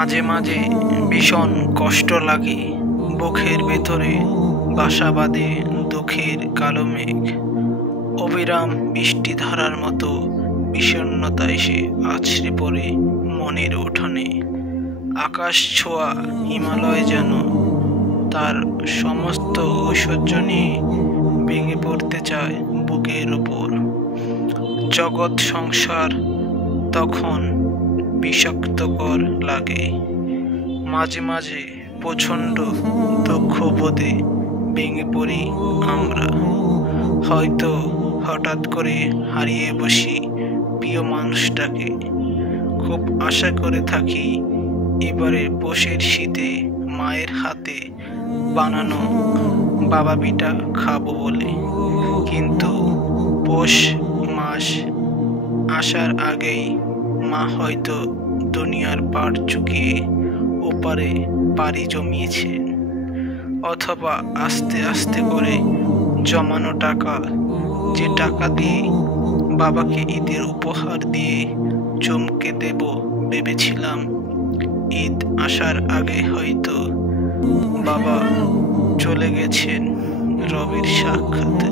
মাঝে মাঝে ভীষণ কষ্ট লাগে, বুকের ভেতরে বাসা বাঁধে দুঃখের কালো মেঘ। অবিরাম বৃষ্টিধারার মতো বিষণ্ণতা এসে আছড়ে পড়ে মনের উঠানে। আকাশ ছোঁয়া হিমালয় যেন তার সমস্ত ঐশ্বর্য নিয়ে ভেঙে পড়তে চায় বুকের ওপর। জগৎ সংসার তখন বিষাক্তকর লাগে। মাঝে মাঝে প্রচণ্ড দুঃখবোধে ভেঙে পড়ি আমরা। হয়তো হঠাৎ করে হারিয়ে বসি প্রিয় মানুষটাকে। খুব আশা করে থাকি এবারে পৌষের শীতে মায়ের হাতে বানানো বাবা পিঠা খাবো বলে, কিন্তু পৌষ মাস আসার আগেই মা হয়তো দুনিয়ার পাড় চুকিয়ে ওপারে পাড়ি জমিয়েছেন, অথবা আস্তে আস্তে করে জমানো টাকা, যে টাকা দিয়ে বাবাকে ঈদের উপহার দিয়ে চমকে দেব ভেবেছিলাম, ঈদ আসার আগে হয়তো বাবা চলে গেছেন রবির সাক্ষাতে।